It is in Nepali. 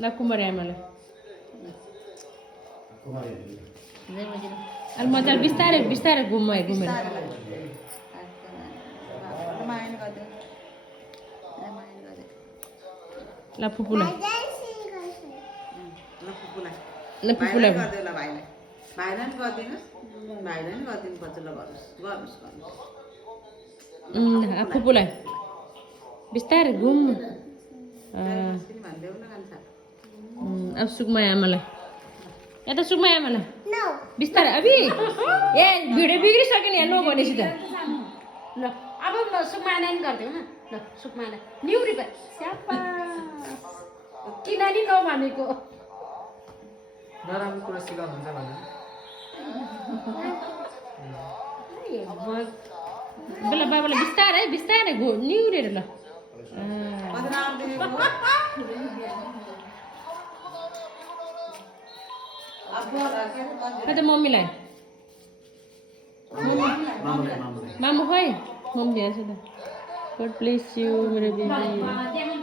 ल कुमारी आमालाई अलि मजाले बिस्तारै बिस्तारै घुमेर ल फुपूलाई ल फुपूलाई फुपूलाई बिस्तारै घुम अब सुकमाया आमालाई यता सुकमाया आमालाई बिस्तारै अभि ए भिडियो बिग्रिसक्यो नि नो भनेपछि त ल अब सुकमालाई नि गरिदेऊ न ल सुकमालाई निउरी भयो किन नि नभनेको नराम्रो कुरा सिकाउनुहुन्छ भने बेला बाबालाई बिस्तारै बिस्तारै निउरेर ल त मम्मीलाई मामु खै मम्मी हेर्छ त गड ब्लेस यु मेरो बेबी